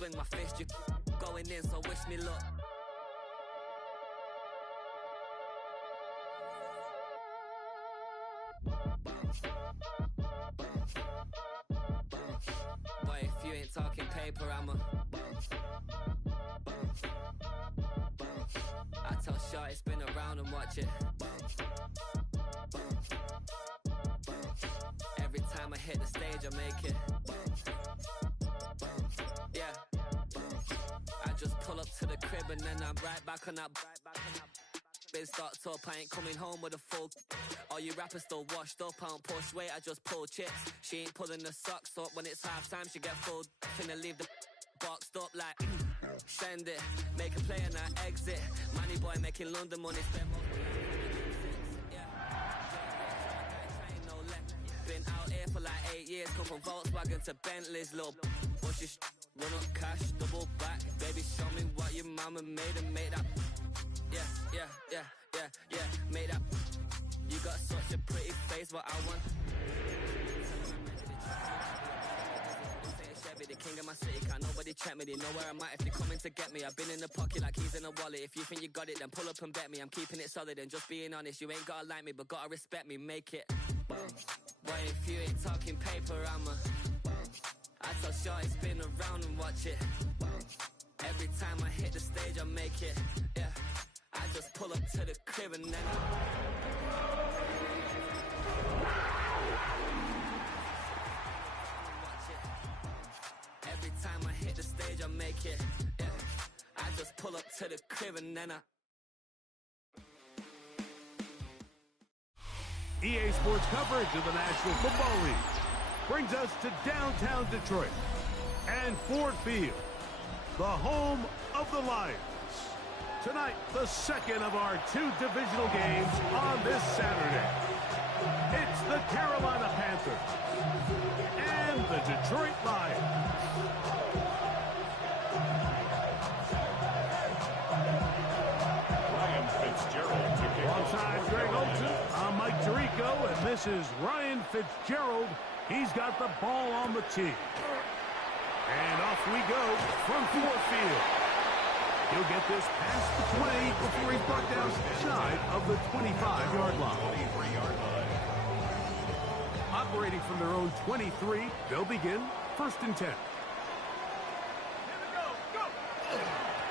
swing my fist, you going in, so wish me luck. Boy, if you ain't talking paper, I'ma. I tell Shorty spin around and watch it. Every time I hit the stage, I make it. Yeah. I just pull up to the crib and then I'm right back on that. Been stocked up, I ain't coming home with a full. All you rappers still washed up, I don't push weight, I just pull chips. She ain't pulling the socks up, when it's half time she get full. Finna leave the boxed up like send it, make a play and I exit. Money boy making London money, spend most of been out here for like 8 years, come from Volkswagen to Bentleys, little what's your run up cash, double back. Baby, show me what your mama made and make that. Yeah, make that. You got such a pretty face, what I want. Chevy, the king of my city, can't nobody check me. They know where I'm at if they're coming to get me. I've been in the pocket like keys in a wallet. If you think you got it, then pull up and bet me. I'm keeping it solid and just being honest. You ain't gotta like me, but gotta respect me, make it. Boy, if you ain't talking paper, I'ma. I tell Shorty spin around and watch it. Every time I hit the stage, I make it. Yeah, I just pull up to the crib and then every time I hit the stage, I make it. Yeah, I just pull up to the crib and then EA Sports coverage of the National Football League brings us to downtown Detroit and Ford Field, the home of the Lions. Tonight, the second of our 2 divisional games on this Saturday. It's the Carolina Panthers and the Detroit Lions. Ryan Fitzgerald to kick Alongside Greg Olsen, I'm Mike Tirico, and this is Ryan Fitzgerald. He's got the ball on the tee. And off we go from Ford Field. He'll get this past the 20 before he's brought down shy of the 25-yard line. Operating from their own 23, they'll begin 1st and 10.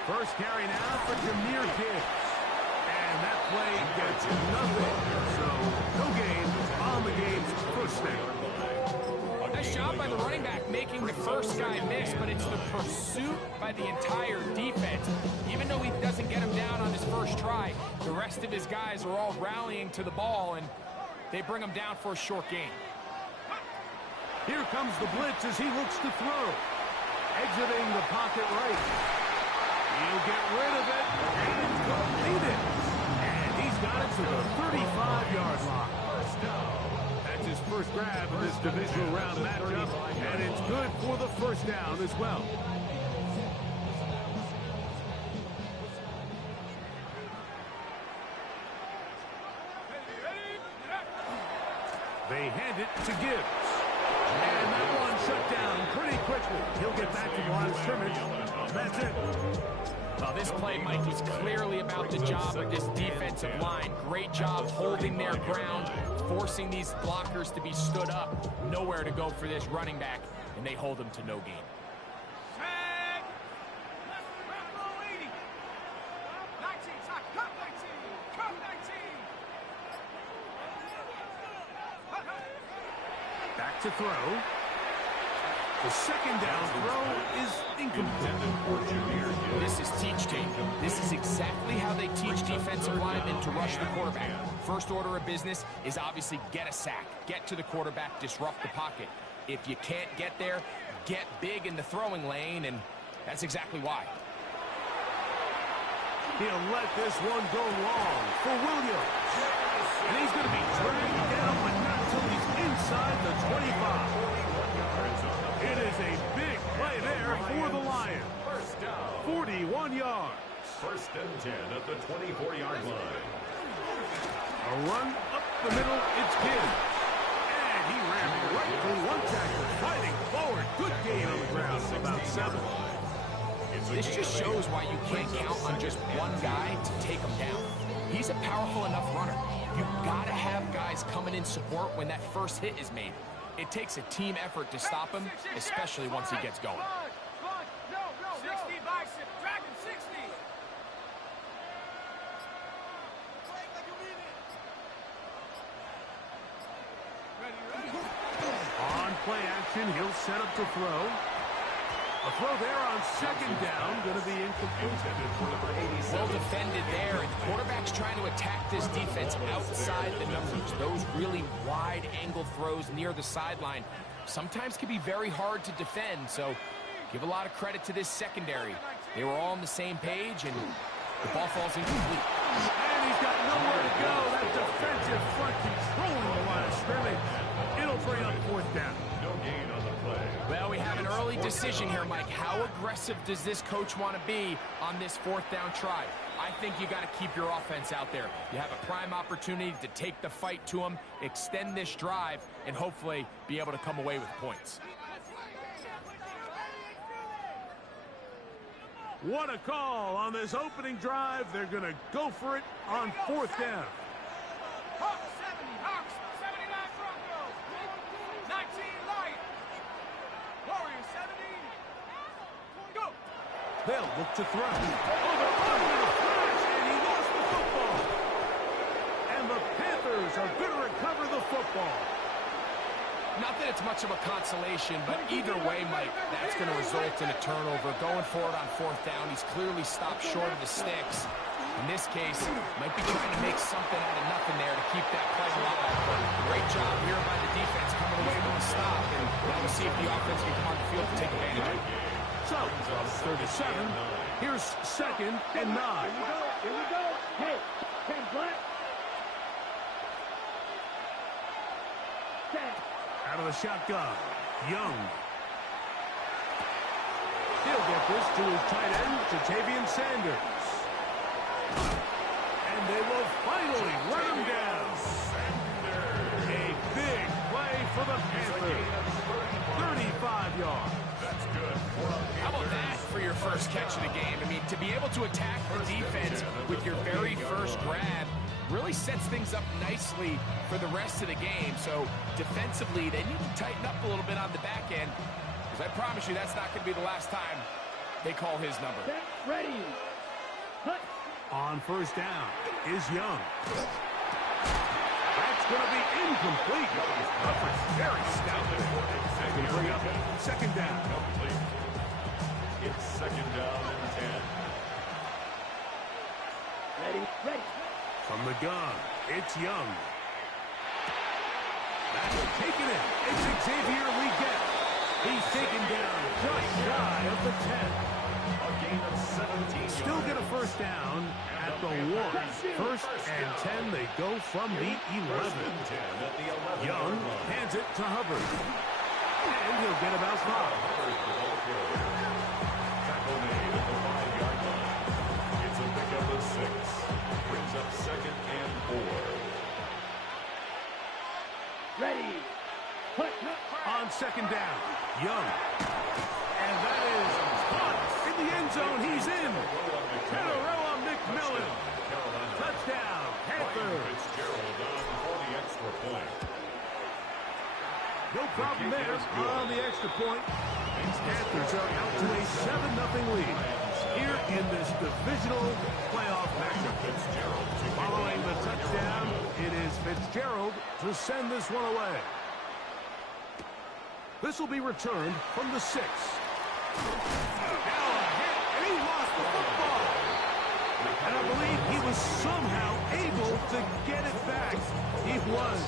First carry now for Jahmyr Gibbs. And that play gets nothing. So no gain on the game's first down. Nice job by the running back making the first guy miss, but it's the pursuit by the entire defense. Even though he doesn't get him down on his first try, the rest of his guys are all rallying to the ball, and they bring him down for a short gain. Here comes the blitz as he looks to throw. Exiting the pocket right. He'll get rid of it and complete it. And he's got it to the 35-yard line. That's his first grab in this divisional round matchup, and it's good for the first down as well. They hand it to Gibbs. And that one shut down pretty quickly. He'll get back to the line of scrimmage. That's it. Well, this play, Mike, is clearly about the job of this defensive line. Great job holding their ground, forcing these blockers to be stood up. Nowhere to go for this running back, and they hold him to no gain. Back to throw. The second down throw is incomplete. This is teach tape. This is exactly how they teach defensive linemen to rush the quarterback. First order of business is obviously get a sack, get to the quarterback, disrupt the pocket. If you can't get there, get big in the throwing lane, and that's exactly why. He'll let this one go long for Williams. And he's going to be dragged down, but not until he's inside the 25. It is a big play there for the Lions. 41 yards. 1st and 10 at the 24-yard line. A run up the middle, it's Gibbs. And he ran right through one tackler, fighting forward. Good gain on the ground, about 7. This just shows why you can't count on just one guy to take him down. He's a powerful enough runner. You've got to have guys coming in support when that first hit is made. It takes a team effort to stop him, especially once he gets going. 60 bicep, dragon 60. On play action, he'll set up to throw. A throw there on second down, going to be incomplete. Well defended there, and the quarterback's trying to attack this defense outside the numbers. Those really wide angle throws near the sideline sometimes can be very hard to defend, so give a lot of credit to this secondary. They were all on the same page, and the ball falls incomplete. And he's got nowhere to go. That defensive front controlling the line of scrimmage. It'll bring up fourth down. No gain on the play. Well, we have an early decision here, Mike. How aggressive does this coach want to be on this fourth down try? I think you got to keep your offense out there. You have a prime opportunity to take the fight to them, extend this drive, and hopefully be able to come away with points. What a call on this opening drive. They're going to go for it on fourth down. Hawks 70, Hawks 79 Broncos. 19 Lions. Warriors 70. Go. They'll look to throw. Oh, they're on with a flash, and he lost the football. And the Panthers are going to recover the football. Not that it's much of a consolation, but either way, Mike, that's going to result in a turnover. Going forward on fourth down, he's clearly stopped short of the sticks. In this case, might be trying to make something out of nothing there to keep that play alive. But great job here by the defense coming away with a stop. And now we'll see if the offense can come on the field to take advantage of it. So, 37. Here's second and 9. Here we go. Hey, 10 black. 10. Out of the shotgun, Young. He'll get this to his tight end, Ja'Tavion Sanders. And they will finally run him down. A big play for the Panthers. 35 yards. That's good. How about that for your first catch of the game? I mean, to be able to attack the defense with your very first grab really sets things up nicely for the rest of the game. So defensively, they need to tighten up a little bit on the back end, because I promise you that's not going to be the last time they call his number. Set, ready. Cut. On first down is Young. That's going to be incomplete. Coverage very stout. That's going to bring up second down. Complete. It's second down and 10. Ready, ready. From the gun, it's Young. That's taken it. It's Xavier Leggett. He's taken down just shy of the 10. A gain of 17 Still yards. get a first down at the 1. First and 10, they go from the 11. First and 10 at the 11. Young hands it to Hubbard. And he'll get about 5. Tackle made at the 5-yard line. It's a pickup of 6. Brings up second and 4. Ready. Cut. On second down, Young. And that is caught in the end zone. He's in. Panarella McMillan. Touchdown, Panthers. Fitzgerald on for the extra point. No problem there on the extra point. Panthers are out to a 7-0 lead here in this divisional playoff matchup. Following the touchdown, it is Fitzgerald to send this one away. This will be returned from the 6. Now a hit, and he lost the football. And I believe he was somehow able to get it back. He was.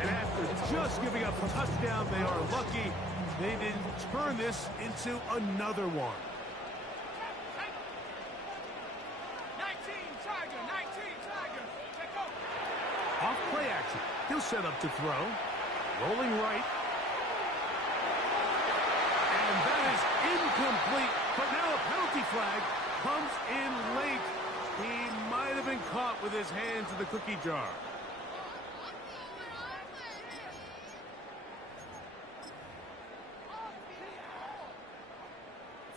And after just giving up a touchdown, they are lucky they didn't turn this into another one. 19 Tiger, 19 Tiger. Take over. Off play action. He'll set up to throw. Rolling right. And that is incomplete. But now a penalty flag comes in late. He might have been caught with his hands in the cookie jar.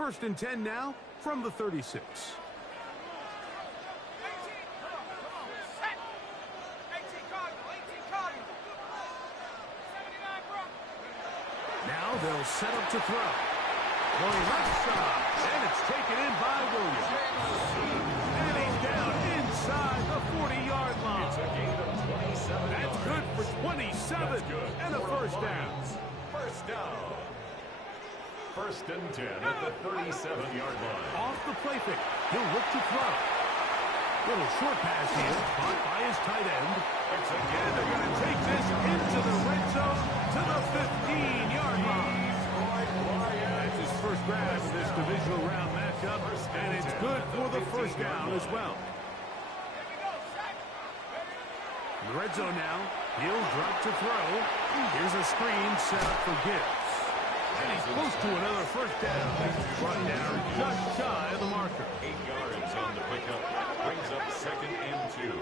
First and 10 now from the 36. 18, come on, set. 18 Cardinal. 79 Brook. Now they'll set up to throw. Going left side, and it's taken in by Williams. And he's down inside the 40-yard line. It's a gain of 27 That's good for 27 and a first down. First down. First and 10 at the 37-yard line. Off the play fake, he'll look to throw. Little short pass here, caught by his tight end. It's And again. they're going to take this into the red zone to the 15-yard line. That's his first grab of this divisional round matchup, and it's good for the first down as well. In the red zone now, he'll drop to throw. Here's a screen set up for Gibbs. And he's close to another first down. Brought down just shy of the marker. 8 yards on the pickup. Brings up second and 2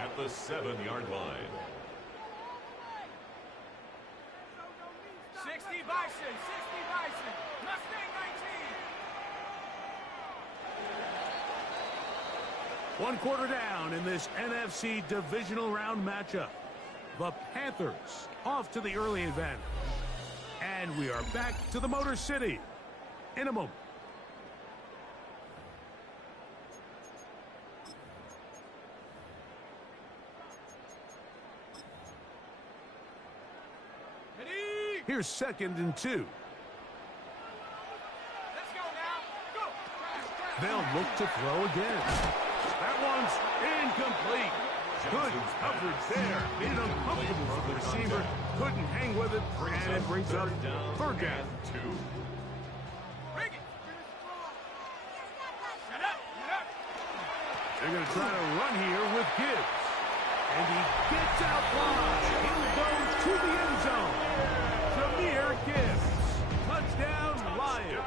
at the 7-yard line. 60 Bison. Mustang 19. One quarter down in this NFC Divisional Round matchup. The Panthers off to the early advantage. And we are back to the Motor City in a moment. Here's second and 2. Let's go now. Go. They'll look to throw again. That one's incomplete. Good coverage there. Made it uncomfortable for the receiver. Couldn't hang with it, and it brings up third down. 2. Bring it. Shut up. They're going to try to run here with Gibbs. And he gets out wide. He'll go to the end zone. Jameer Gibbs. Touchdown, Lions.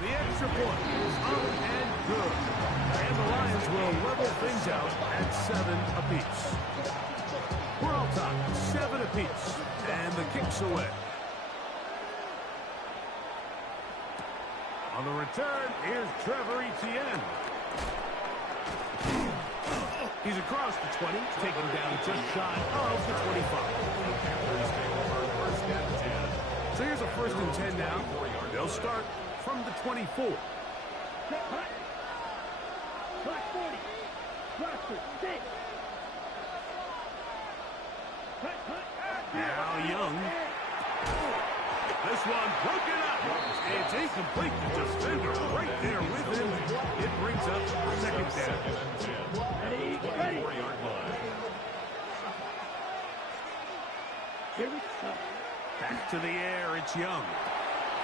The extra point is up and good. And the Lions will level things out at 7 apiece. We're all tied, 7 apiece. And the kick's away. On the return, here's Trevor Etienne. He's across the 20, taken down just shy of the 25. So here's a first and 10 now. They'll start from the 24. Black 40. Roster 6. Now Young. This one broken up. It's incomplete. The defender right there with him. It brings up second down. Ready. Here we go. Back to the air, it's Young.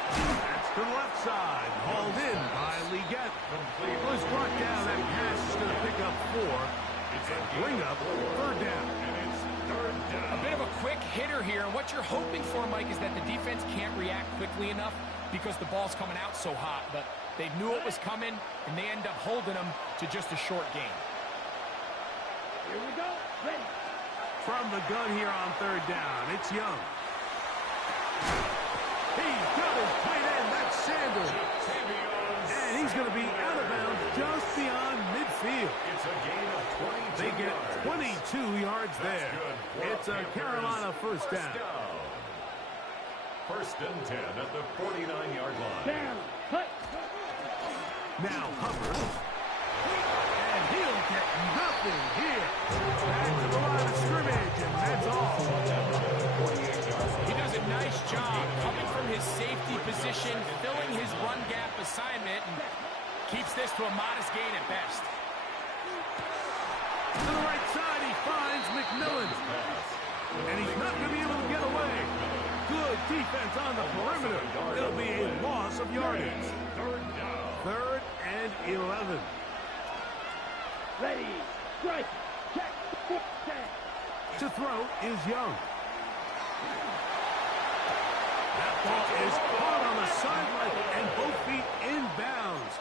That's to the left side. Hauled in by Leggett. Was brought down. That pass is going to pick up 4. And bring up third down. A bit of a quick hitter here, and what you're hoping for, Mike, is that the defense can't react quickly enough because the ball's coming out so hot. But they knew it was coming, and they end up holding them to just a short gain. Here we go. Ready. From the gun here on third down, it's Young. He's got his tight end, that's Sanders. And he's going to be out of bounds just beyond midfield. It's a gain of 22 They get yards. 22 yards there. It's a Carolina first down. First and 10 at the 49-yard line. Down. Cut. Now Hubbard. And he'll get nothing here. Back to the line of scrimmage, and that's all. He does a nice job coming from his safety position, filling his run gap assignment, and keeps this to a modest gain at best. To the right side, he finds McMillan. And he's not going to be able to get away. Good defense on the perimeter. It'll be a loss of yardage. Third and 11. Ready. Strike. Check. Down. To throw is Young. That ball is caught on the sideline and both feet inbounds.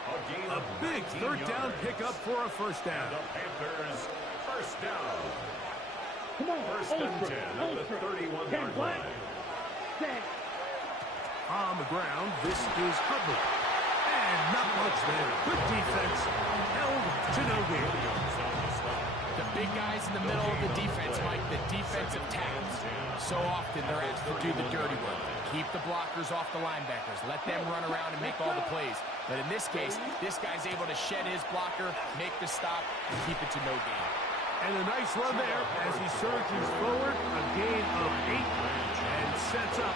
A big third down pickup for a first down. The Panthers first down. Come on. First and 10 at the 31-yard line. Stand. On the ground, this is Hubbard. And not much there. Good defense. Held to no gain. The big guys in the middle of the defense, Mike, the defensive tackles. So often they're asked to do the dirty work. Keep the blockers off the linebackers. Let them run around and make all the plays. But in this case, this guy's able to shed his blocker, make the stop, and keep it to no gain. And a nice run there as he surges forward. A gain of 8 and sets up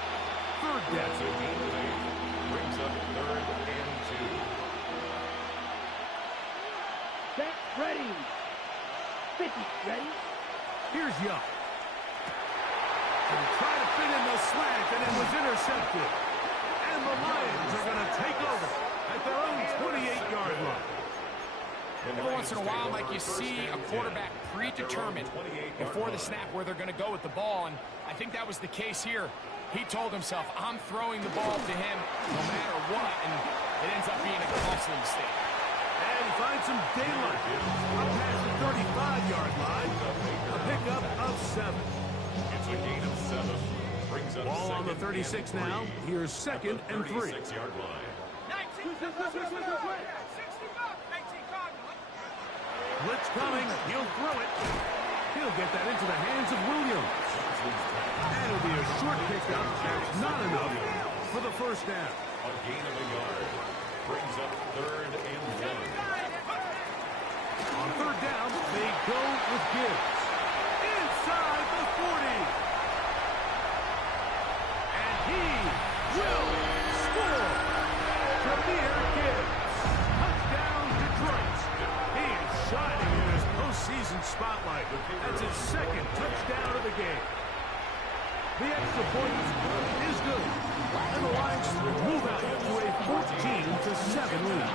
third down. That's a gain of 8. Brings up 3rd and 2. Set, ready. 50, ready. Here's Young. And try to fit in the slant, and it was intercepted. And the Lions are going to take over at their own 28-yard line. Every once in a while, Mike, you see a quarterback predetermined before the snap where they're going to go with the ball, and I think that was the case here. He told himself, I'm throwing the ball to him no matter what, and it ends up being a costly mistake. And he finds some daylight up past the 35-yard line. A pickup of 7. It's a gain of 7. Brings up Ball on the 2nd 36 and 3. now. Here's 2nd and 3. 36-yard line. Blitz coming. He'll throw it. He'll get that into the hands of Williams. And it'll be a short pickup. That's not enough for the first down. A gain of a yard. Brings up 3rd and 1. On third down, they go with Gibbs. Inside the 40. And he will score. Jameer Gibbs. Touchdown, Detroit. He is shining in his postseason spotlight. That's his 2nd touchdown of the game. The extra point is good. And the Lions move out to a 14-7 lead.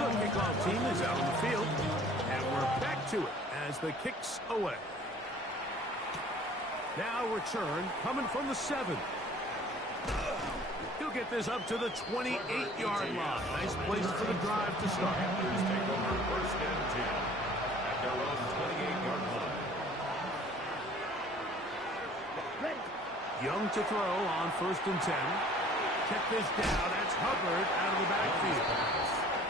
The kickoff team is out on the field. And we're back to it as the kick's away. Now return coming from the 7. He'll get this up to the 28-yard line. Nice place for the drive to start. Panthers take over 1st and 10 at their own 28-yard line. Young to throw on 1st and 10. Check this down. That's Hubbard out of the backfield.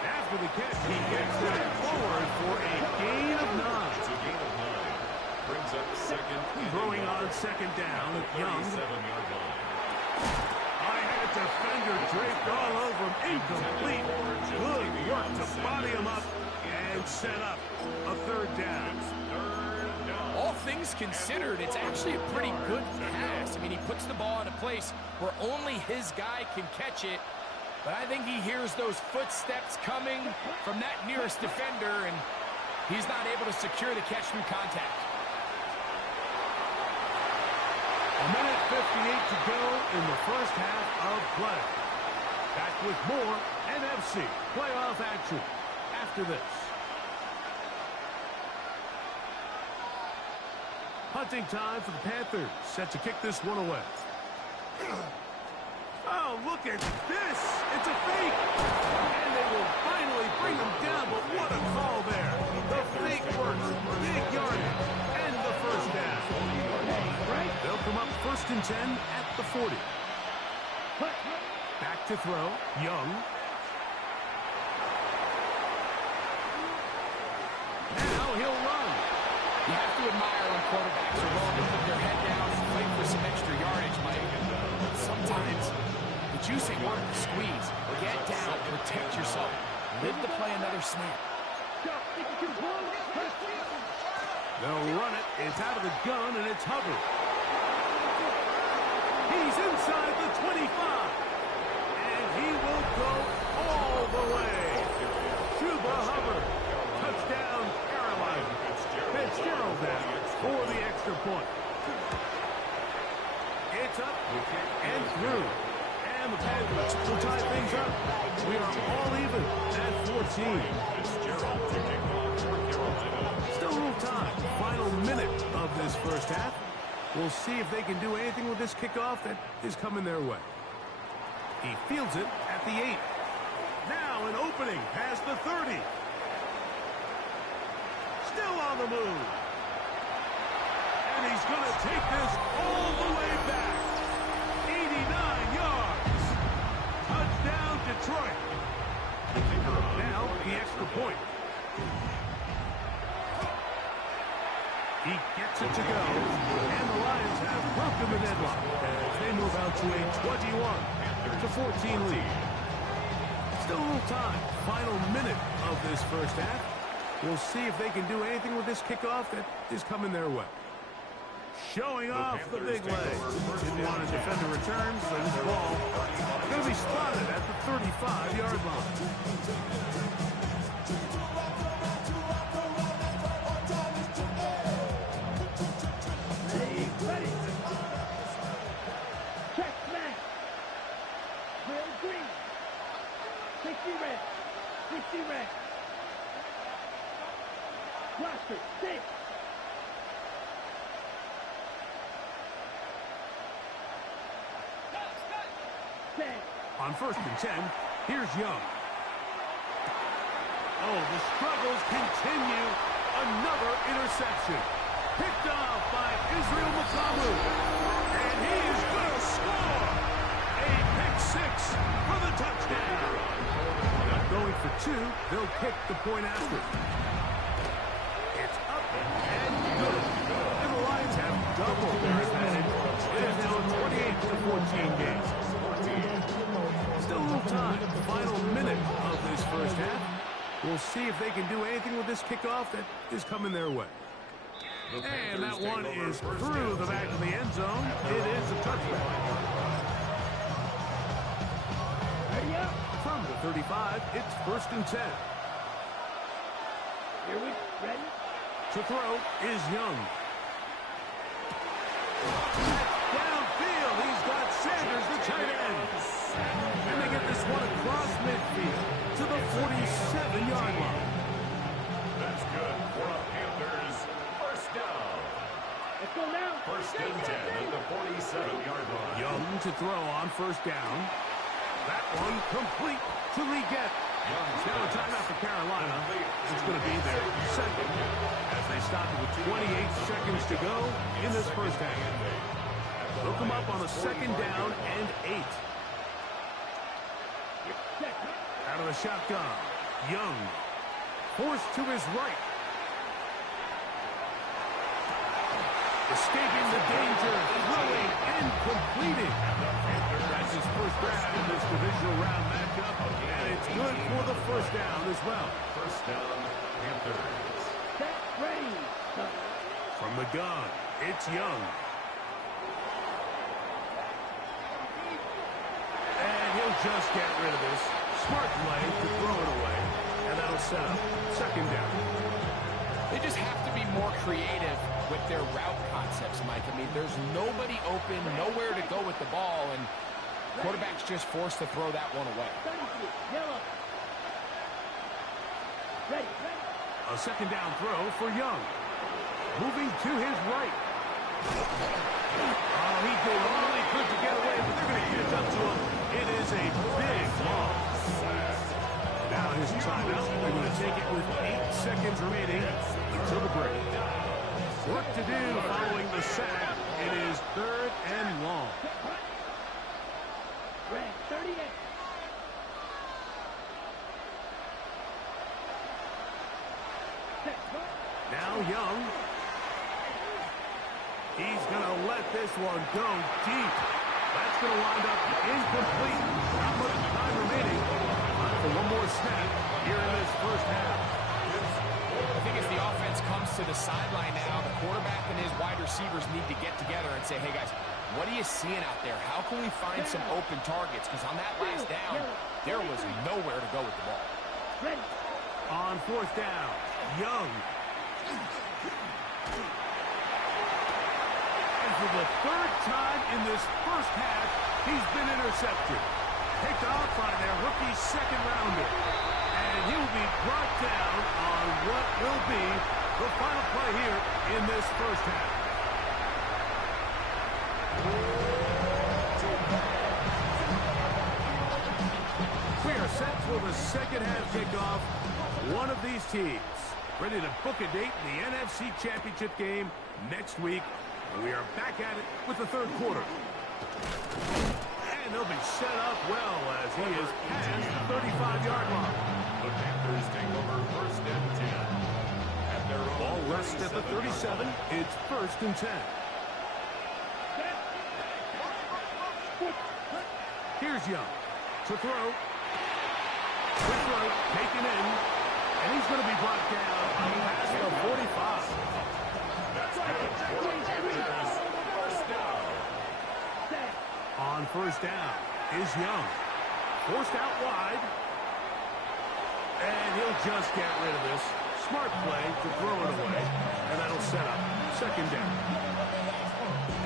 After the catch, he gets it forward for a gain of 9. It's a gain of 9. Brings up 2nd and Throwing on 2nd down at Young. 37-yard line. I had a defender draped all over him. Incomplete. Good work to body him up and set up a 3rd down. All things considered, it's actually a pretty good pass. I mean, he puts the ball in a place where only his guy can catch it. But I think he hears those footsteps coming from that nearest defender, and he's not able to secure the catch through contact. A minute 58 to go in the first half of play. Back with more NFC playoff action after this. Punting time for the Panthers, set to kick this one away. Oh, look at this. It's a fake. And they will finally bring him down, but what a call there. The fake works. Big yardage. And the first down. They'll come up 1st and 10 at the 40. Back to throw. Young. Now he'll run. You have to admire when quarterbacks are willing to put their head down and fight for some extra yardage, Mike. Sometimes the juice ain't worth the squeeze. Get down, protect yourself. Live to play another snap. They'll run it. It's out of the gun, and it's Hubbard. He's inside the 25. And he will go all the way. Chuba Hubbard. Touchdown, Carolina. Fitzgerald down for the extra point. It's up and through. And the Panthers will tie things up. We are all even at 14. Still a little time. Final minute of this first half. We'll see if they can do anything with this kickoff that is coming their way. He fields it at the 8. Now an opening past the 30. Still on the move. And he's going to take this all the way back. 88 yards. Touchdown, Detroit. Now, the extra point. He gets it to go, and the Lions have broken the deadlock as they move out to a 21-14 lead. Still a little time. Final minute of this first half. We'll see if they can do anything with this kickoff that is coming their way. Showing off the big leg. Didn't want to defend the return, so this ball going to be spotted at the 35-yard line. Ready. Check smash. Will green. 60 red. 60 red. Roster 6. On 1st and 10, here's Young. Oh, the struggles continue. Another interception. Picked off by Israel McCollum. And he is going to score. A pick six for the touchdown. Not going for two. They'll pick the point after. It's up and good. And the Lions have doubled their advantage. It is now a 28-14 game. Still a little time. Final minute of this first half. We'll see if they can do anything with this kickoff that is coming their way. And that one is through the back of the end zone. It is a touchdown. Ready up. From the 35, it's 1st and 10. Here we ready. To throw is Young. Downfield, he's got Sanders, the tight end. And they get this one across midfield to the 47-yard line. That's good for the Panthers. First down. Let's go now. 1st and 10 at the 47-yard line. Young to throw on 1st down. That one complete to Leggett. Now a timeout for Carolina. It's going to be their second as they stop it with 28 seconds to go in this first half. Hook them up on a 2nd down and 8. Out of the shotgun. Young. Forced to his right. Escaping the danger. Throwing and completing. That's his first grab in this divisional round matchup. And it's good for the first down as well. First down, Panthers. Set ready. From the gun, it's Young. And he'll just get rid of this. Smart play to throw it away. And that'll set up 2nd down. They just have to be more creative with their route concepts, Mike. I mean, there's nobody open, nowhere to go with the ball, and quarterback's just forced to throw that one away. Yellow. Ready. A 2nd down throw for Young. Moving to his right. Oh, he did all he could to get away, but they're going to catch up to him. It is a big loss. Now his timeout. They're going to take it with 8 seconds remaining until the break. Work to do following the sack. It is 3rd and long. Red 38. Now Young. He's going to let this one go deep. That's going to wind up incomplete. Not much time remaining. For one more snap here in this first half. I think as the offense comes to the sideline now, the quarterback and his wide receivers need to get together and say, hey, guys, what are you seeing out there? How can we find some open targets? Because on that last down, there was nowhere to go with the ball. Ready. On 4th down, Young. And for the 3rd time in this first half, he's been intercepted. Picked off by their rookie 2nd rounder. And he'll be brought down on what will be the final play here in this first half. We are set for the 2nd half kickoff. One of these teams ready to book a date in the NFC Championship game next week. And we are back at it with the 3rd quarter. And they'll be set up well as he is past the 35-yard line. The Panthers take over 1st and 10. At their own Ball rests at the 37. It's 1st and 10. Here's Young to throw. Quick throw, taken in. And he's going to be brought down past the 45. That's good for the Panthers. 1st down. On 1st down is Young. Forced out wide. And he'll just get rid of this. Smart play to throw it away. And that'll set up 2nd down.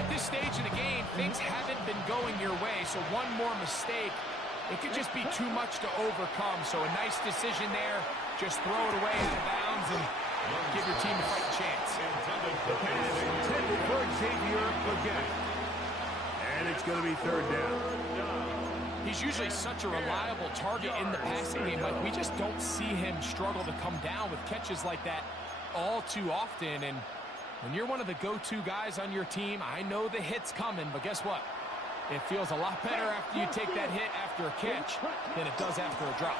At this stage of the game, things haven't been going your way, so one more mistake, it could just be too much to overcome. So a nice decision there. Just throw it away out of bounds and give your team a fighting chance. Intended for Xavier again. And it's going to be 3rd down. He's usually such a reliable target in the passing game. Like, we just don't see him struggle to come down with catches like that all too often. And when you're one of the go-to guys on your team, I know the hit's coming, but guess what? It feels a lot better after you take that hit after a catch than it does after a drop.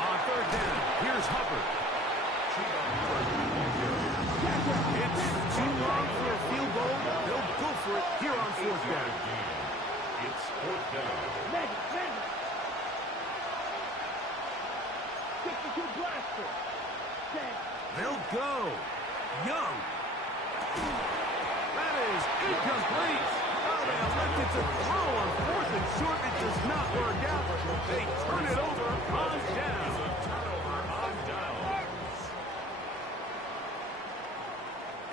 On 3rd down, here's Hubbard. It's too long for a field goal. They'll go for it here on 4th down. It's 4th down. They'll go. Young. That is incomplete. Oh, they elected to throw on 4th and short. It does not work out. They turn it over on down. Turnover on downs.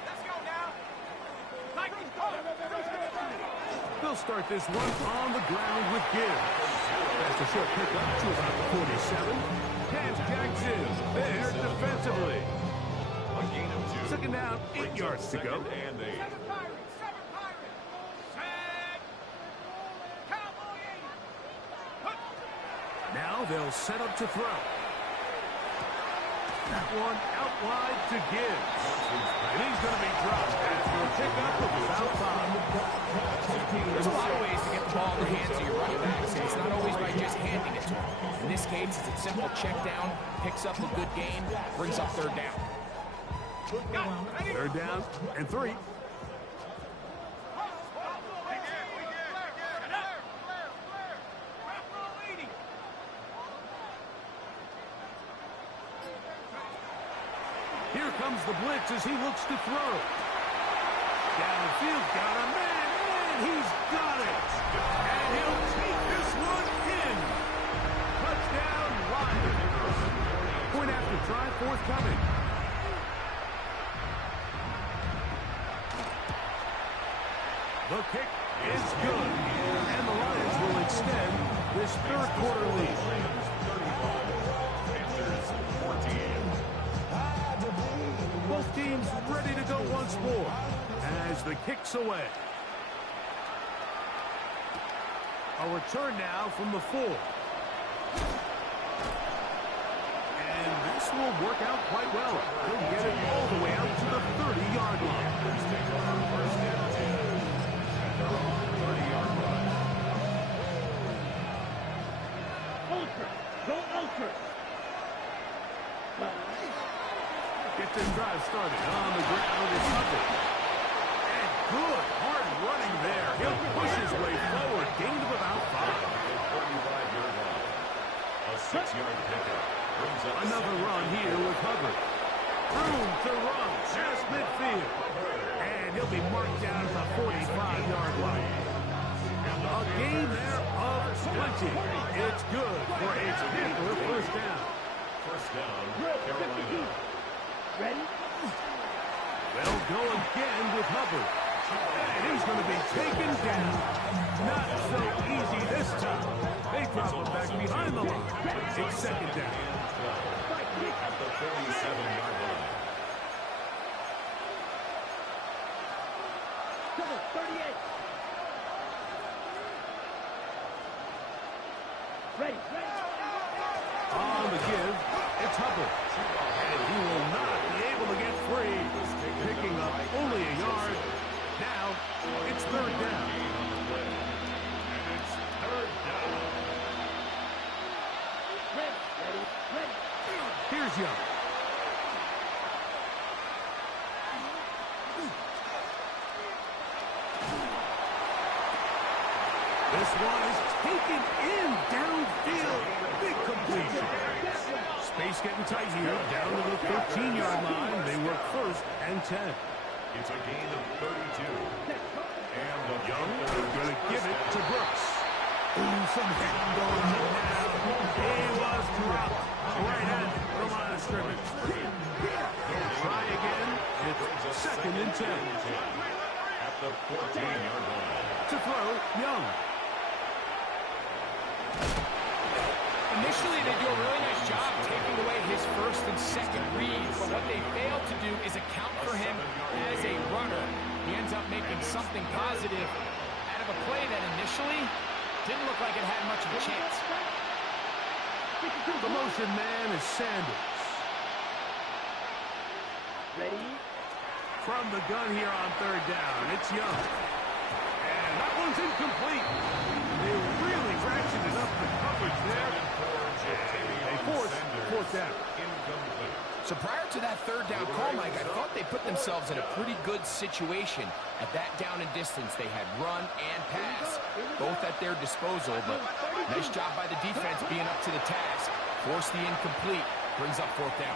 Let's go now. They'll start this one on the ground with Gibbs. That's a short pickup to about the 47. Cam Jackson there defensively. A gain of 2. 2nd down, 8 yards to go. 2nd and 8. Now they'll set up to throw. That one out wide to Gibbs. And he's going to be dropped after a pickup of about 5. There's a lot of ways to get the ball in the hands of your running backs, and it's not always by just handing it to them. In this case, it's a simple check down, picks up a good gain, brings up 3rd down. 3rd down and 3. Here comes the blitz as he looks to throw. Downfield, got a man, and he's got it. And he'll take this one in. Touchdown, Lions. Point after try forthcoming. The kick is good. And the Lions will extend this 3rd quarter lead. Panthers 14. Both teams ready to go once more as the kick's away. A return now from the 4. And this will work out quite well. He'll get it all the way out to the 30-yard line. Take over 1st and 10. At their own 30-yard line. Ultra. Go Ultra. Get this drive started on the ground. It's Hubbard. And good hard running there. He'll push his way forward. Gain of about 5. 45-yard line. A 6-yard pickup. Brings up Another run here with Hubbard. Room to run past midfield. And he'll be marked down at the 45-yard line. A gain there of 20. It's good for a Panther 1st down. 1st down, Carolina. Ready? They'll go again with Hubbard. And he's going to be taken down. Not so easy this time. They drop him back behind the line. It's 2nd down. At the 47-yard line. Come on, 38. Ready. On the give, it's Hubbard. And he will not be able to get free. Picking up only a yard. Now, it's 3rd down. And it's 3rd down. Ready. Here's Young. This one is taken in downfield. Big completion. Space getting tight here. Down to the 13-yard line. They work 1st and 10. It's a gain of 32. And the Young going to give it to Brooks. Ooh, some hitting going on now. He was dropped right at the line of scrimmage. They'll try again. It's 2nd and 10. At the 14-yard line. To throw, Young. Initially, they do a really nice job taking away his 1st and 2nd reads, but what they fail to do is account for him as a runner. He ends up making something positive out of a play that initially didn't look like it had much of a chance. The motion man is Sanders. Ready. From the gun here on 3rd down, it's Young. And that one's incomplete. They really ratcheted up the coverage there. They force 4th down. Incomplete. So prior to that 3rd down call, Mike, I thought they put themselves in a pretty good situation. At that down and distance, they had run and pass, both at their disposal, but nice job by the defense being up to the task. Force the incomplete, brings up 4th down.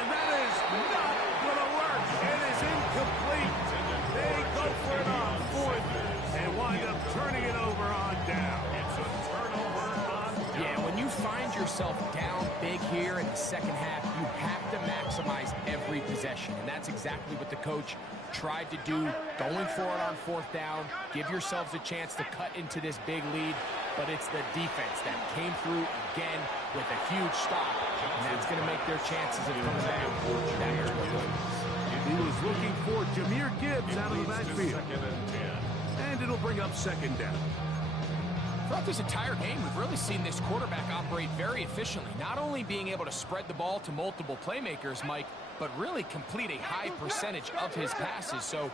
And that is not going to work. It is incomplete. They go for it on 4th and wind up turning it over on down. It's a turnover on down. Yeah, when you find yourself down big here in the 2nd half, you have to maximize every possession. And that's exactly what the coach tried to do, going for it on 4th down. Give yourselves a chance to cut into this big lead. But it's the defense that came through again with a huge stop. And that's going to make their chances of coming back that much more good. He was looking for Jahmyr Gibbs out of the backfield. 2nd and 10. And it'll bring up 2nd down. Throughout this entire game, we've really seen this quarterback operate very efficiently, not only being able to spread the ball to multiple playmakers, Mike, but really complete a high percentage of his passes. So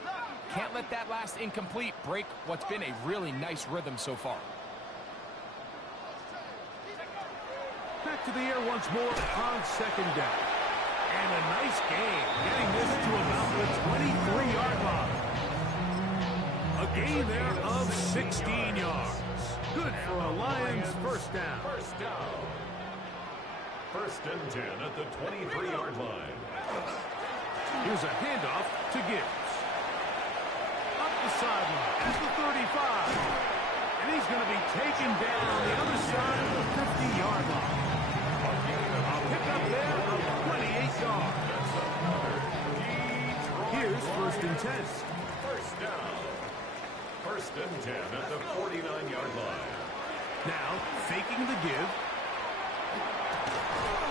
can't let that last incomplete break what's been a really nice rhythm so far. Back to the air once more on 2nd down. And a nice game, getting this to about the 23-yard line. A gain there of 16 yards. Good for a Lions 1st down. 1st down. 1st and 10 at the 23-yard line. Here's a handoff to Gibbs. Up the sideline at the 35. And he's going to be taken down on the other side of the 50-yard line. A pickup there of 28 yards. Here's 1st and 10. 1st down. 1st and 10 at the 49-yard line. Now, faking the give.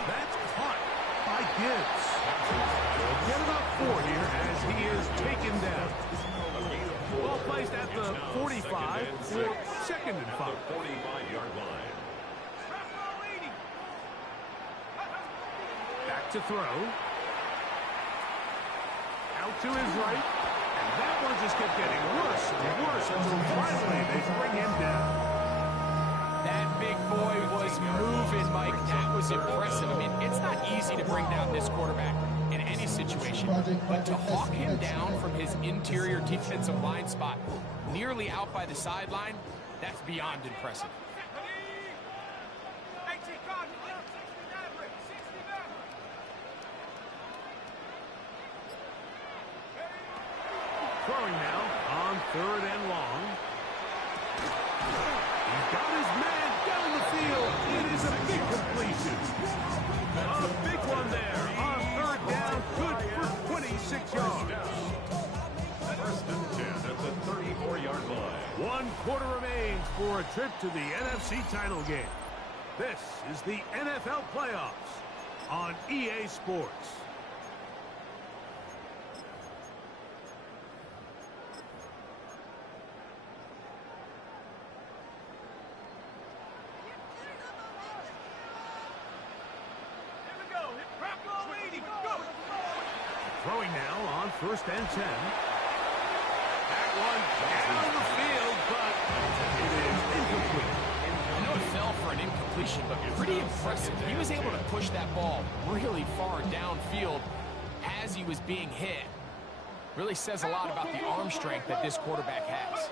That's caught by Gibbs. They'll get about 4 here as he is taken down. Ball placed at the 45 for 2nd and 5. 45-yard line. Back to throw. Out to his right. And that one just kept getting worse and worse until finally they bring him down. That big boy was moving, Mike. That was impressive. I mean, it's not easy to bring down this quarterback in any situation, but to hawk him down from his interior defensive line spot nearly out by the sideline, that's beyond impressive. Throwing now on 3rd and long. He's got his man down the field. It is a big completion. A big one there on 3rd down. Good for 26 yards. 1st and 10 at the 34-yard line. 1 quarter remains for a trip to the NFC title game. This is the NFL playoffs on EA Sports. Throwing now on 1st and 10. That one down the field, but it is incomplete. completion, but pretty impressive. He was able to push that ball really far downfield as he was being hit. Really says a lot about the arm strength that this quarterback has.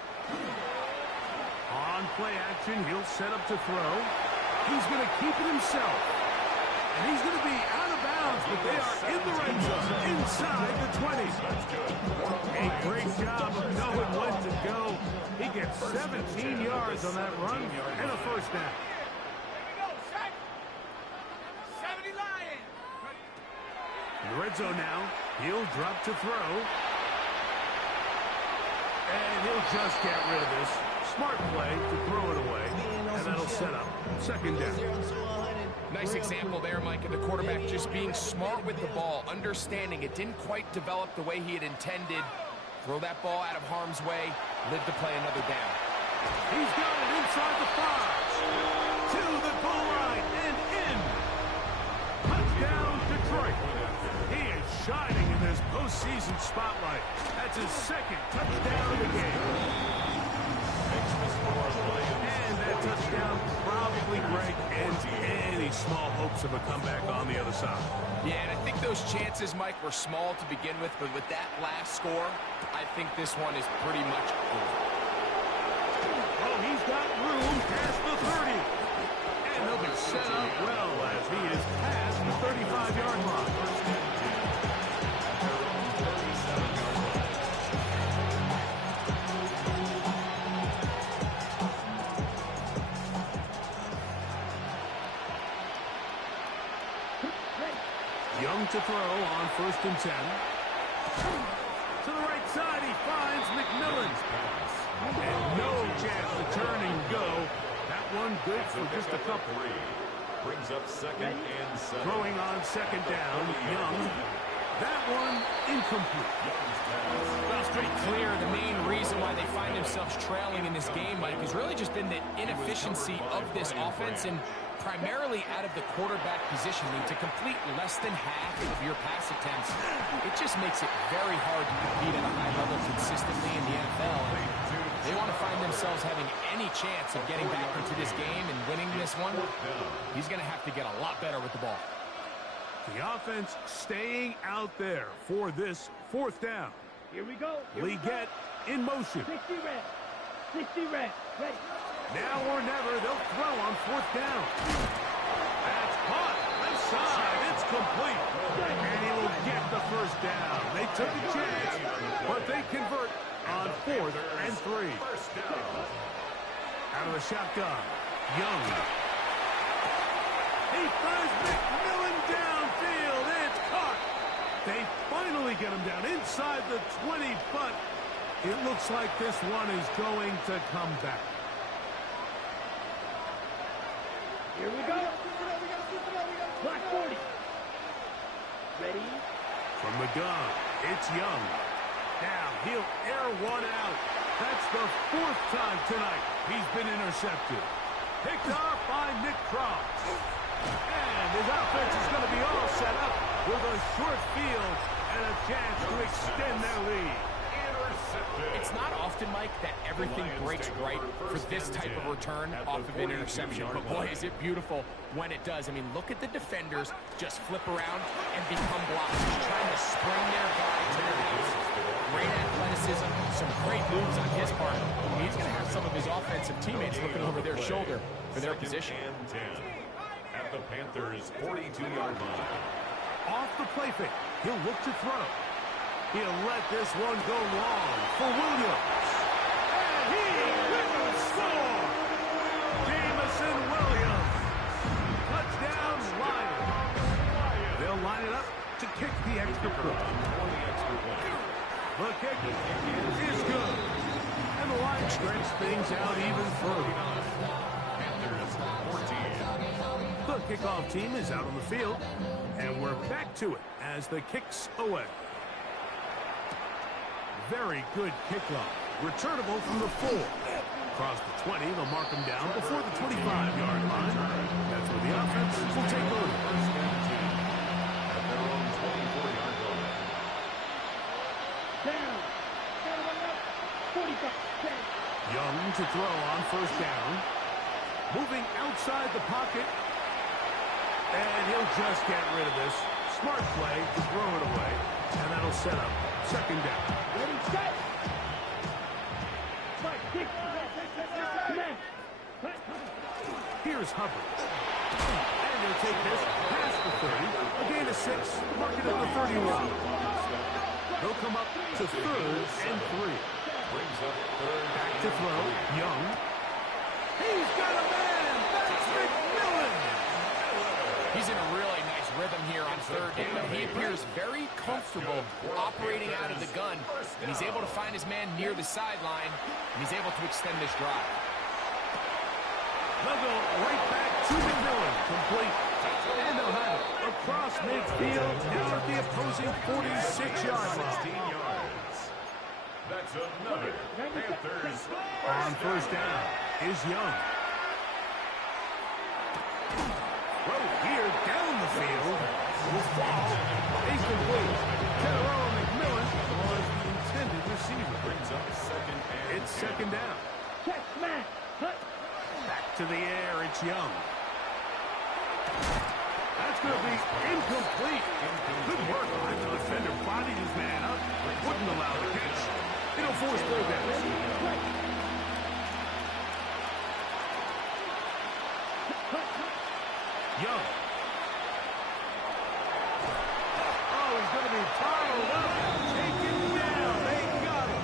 On play action, he'll set up to throw. He's going to keep it himself. And he's going to be out of bounds, but they are in the red zone, inside the 20. A great job of knowing when to go. He gets 17 yards on that run and a first down. In the red zone now, he'll drop to throw. And he'll just get rid of this. Smart play to throw it away. And that'll set up second down. Nice example there, Mike, of the quarterback just being smart with the ball, understanding it didn't quite develop the way he had intended. Throw that ball out of harm's way, live to play another down. He's got it inside the 5. To the goal line and in. Touchdown, Detroit. He is shining in this postseason spotlight. That's his second touchdown of the game. And that touchdown probably Greg ends any small hopes of a comeback on the other side. Yeah, and I think those chances, Mike, were small to begin with, but with that last score, I think this one is pretty much over. Oh, he's got room past the 30. And he'll be set up well as he is past the 35-yard line. Young to throw on 1st and 10. To the right side, he finds McMillan. And no chance to turn and go. That one good for just a couple. Brings up second and 7. Throwing on second down, Young. That one incomplete. Well, it's pretty clear the main reason why they find themselves trailing in this game, Mike, has really just been the inefficiency of this offense and primarily out of the quarterback position. I mean, to complete less than half of your pass attempts, it just makes it very hard to compete at a high level consistently in the NFL. And they want to find themselves having any chance of getting back into this game and winning this one. He's going to have to get a lot better with the ball. The offense staying out there for this 4th down. Here we go. Leggett in motion. 60 red. 60 red. Ready. Now or never, they'll throw on 4th down. That's caught. Left side. It's complete. And he will get the first down. They took a chance, but they convert on 4th and 3. Out of the shotgun. Young. He finds McMillan downfield. It's caught. They finally get him down inside the 20, but it looks like this one is going to come back. Here we go. Black 40. Ready. From the gun, it's Young. Now he'll air one out. That's the 4th time tonight he's been intercepted. Picked off by Nick Cross. And his offense is going to be all set up with a short field and a chance to extend their lead. It's not often, Mike, that everything breaks right for this type of return off of an interception. But boy, is it beautiful when it does. I mean, look at the defenders just flip around and become blockers, trying to spring their guy to their house. Great athleticism, some great moves on his part. He's going to have some of his offensive teammates looking over their shoulder for their position. At the Panthers' 42-yard line. Off the play fake, he'll look to throw. He'll let this one go long for Williams. And he will score! Jamison Williams. Touchdown, Lions. They'll line it up to kick the extra point. The kick is good. And the Lions stretch things out even further. Panthers 14. The kickoff team is out on the field. And we're back to it as the kick's away. Very good kickoff. Returnable from the 4. Across the 20, they'll mark him down before the 25-yard line. That's where the offense will take over. At their own 24-yard line. Down. 45. Young to throw on 1st down. Moving outside the pocket. And he'll just get rid of this. Smart play to throw it away. And that'll set up second down. Ready, set. Fight, kick. Command. Here's Hubbard. And he'll take this past the 30. A gain of 6. Mark it at the 31. They'll come up to 3rd and 3. Brings up 3rd. Back to throw. Young. He's got a man. That's McMillan. He's in a really nice rhythm here on 3rd down. He appears very comfortable operating out of the gun. And he's able to find his man near the sideline. And he's able to extend this drive. They'll go right back to McMillan. Complete. And they'll have it across midfield down at the opposing 46-yard line. 16 yards. That's another Panthers. On 1st down is Young. Throw here down the field. Will fall. Incomplete. Terrell McMillan was the intended receiver. Brings up 2nd and It's 2nd down. Check, smash. Cut. Back to the air, it's Young. That's going to be incomplete. Good work. The defender bodied his man up. Wouldn't allow the catch. It'll force third down. Young. Oh, he's going to be followed up. Taken down. They got him.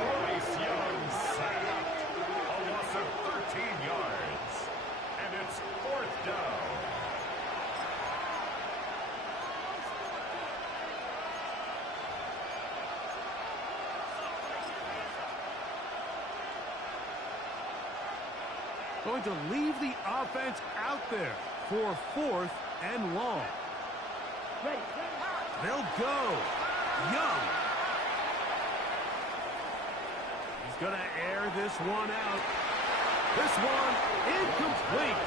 Bryce Young sacked. A loss of 13 yards. And it's 4th down. Going to leave the offense out there for 4th and long. Ready. They'll go. Young. He's going to air this one out. This one incomplete.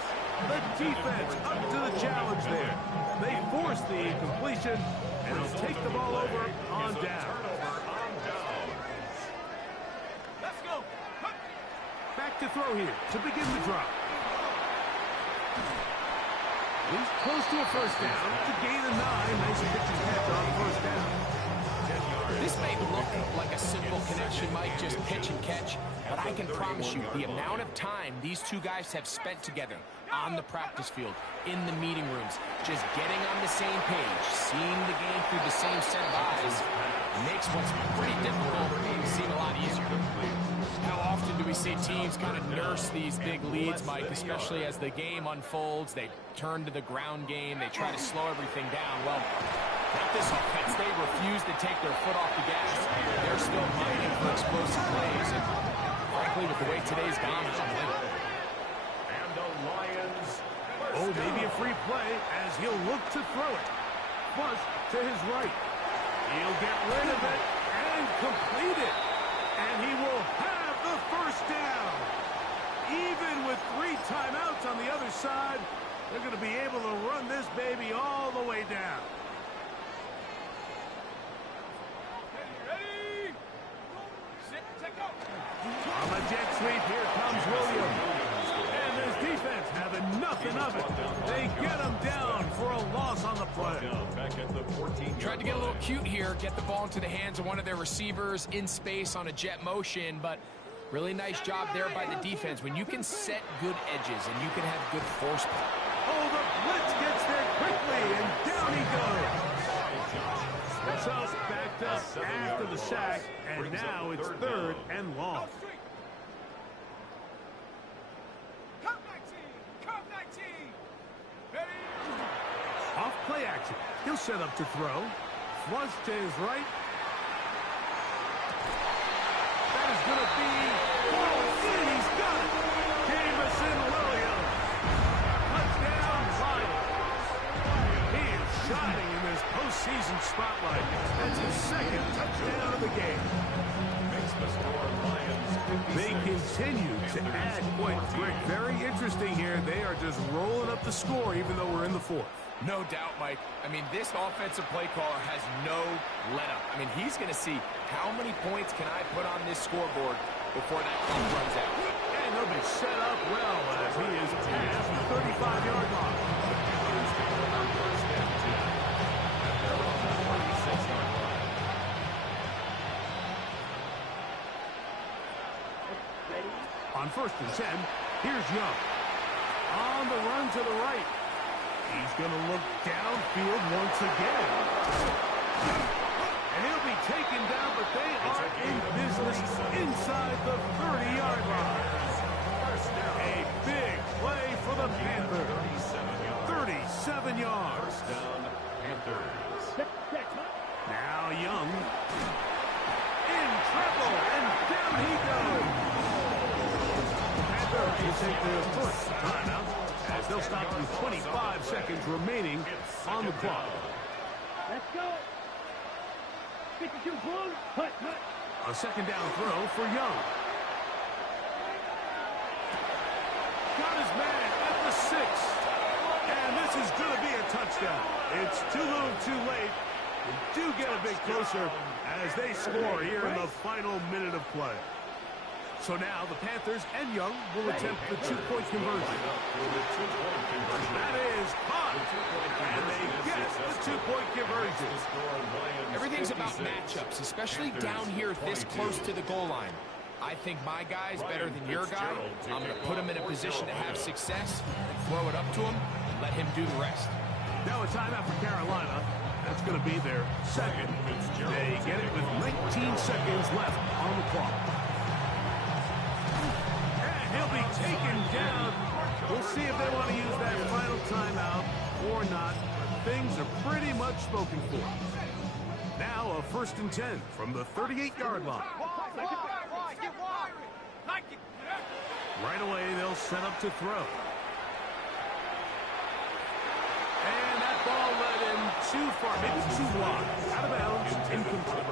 The defense up to the challenge there. They force the incompletion, and they'll take the ball over on down. Back to throw here to begin the drive. He's close to a 1st down. To gain a 9. Nice pitch and catch on 1st down. This may look like a simple connection, Mike, just pitch and catch, but I can promise you the amount of time these two guys have spent together on the practice field, in the meeting rooms, just getting on the same page, seeing the game through the same set of eyes, makes what's pretty difficult seem a lot easier. How often do we see teams kind of nurse these big leads, Mike, especially as the game unfolds? They turn to the ground game. They try to slow everything down. Well, not this offense. They refuse to take their foot off the gas. They're still mining for explosive plays. And frankly, with the way today's gone, And the Lions. Oh, maybe a free play as he'll look to throw it. Flush to his right. He'll get rid of it and complete it. And he will have the 1st down. Even with 3 timeouts on the other side, they're going to be able to run this baby all the way down. On the jet sweep, here comes Williams. And this defense having nothing of it. They get him down for a loss on the play. Back at the 14. tried to get a little cute here, get the ball into the hands of one of their receivers in space on a jet motion, but really nice job there by the defense. When you can set good edges and you can have good force play. Oh, the blitz gets there quickly, and down he goes. So backed up after the sack, and now it's 3rd and long. Off play action. He'll set up to throw. Flush to his right. That is going to be... Oh, and he's got it. Jamison Williams. Touchdown, Lions. He is shining in this postseason spotlight. That's his 2nd touchdown of the game. Makes the score Lions. They continue to add points. Very interesting here. They are just rolling up the score even though we're in the 4th. No doubt, Mike. I mean, this offensive play caller has no let-up. I mean, he's going to see how many points can I put on this scoreboard before that clock runs out. And he'll be set up well as he is past the 35-yard line. On 1st and 10, here's Young. On the run to the right. He's going to look downfield once again. And he'll be taken down, but they are in business inside the 30-yard line. A big play for the Panthers. 37 yards. Now Young. In trouble, and down he goes. Panthers will take their first timeout as they'll stop with 25 seconds remaining on the clock. Let's go. 52 full. Hut. A second down throw for Young. Got his man at the 6. And this is going to be a touchdown. It's too little too late. They do get a bit closer as they score here in the final minute of play. So now the Panthers and Young will attempt the two-point conversion. That is caught. And they get the two-point conversion. Everything's about matchups, especially down here this close to the goal line. I think my guy's better than your guy. I'm going to put him in a position to have success and throw it up to him and let him do the rest. Now a timeout for Carolina. That's going to be their second. They get it with 19 seconds left on the clock. And he'll be taken down. We'll see if they want to use that final timeout or not. Things are pretty much spoken for. Now a 1st and 10 from the 38-yard line. Right away, they'll set up to throw. And that ball led him too far, maybe too wide. Out of bounds, incomplete.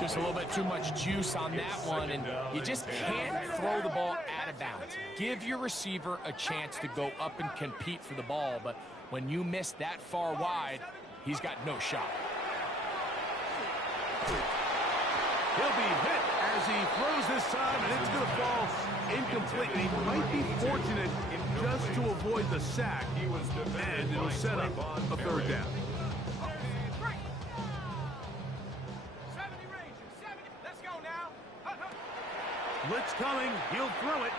Just a little bit too much juice on that one, and you just can't throw the ball out of bounds. Give your receiver a chance to go up and compete for the ball, but when you miss that far wide, he's got no shot. He'll be hit as he throws this time, and it's going to fall incomplete. He might be fortunate just to avoid the sack, and it'll set up a 3rd down. Blitz coming. He'll throw it.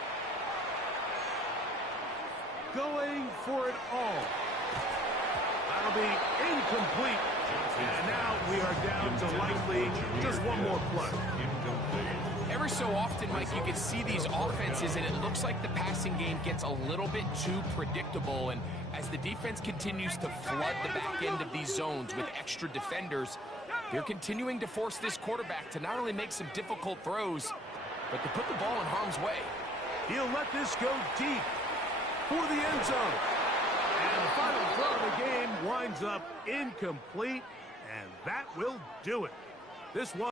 Going for it all. That'll be incomplete. And now we are down to likely just one more play. Every so often, Mike, you can see these offenses, and it looks like the passing game gets a little bit too predictable. And as the defense continues to flood the back end of these zones with extra defenders, they're continuing to force this quarterback to not only make some difficult throws, but to put the ball in harm's way. He'll let this go deep for the end zone. And the final throw of the game winds up incomplete, and that will do it. This one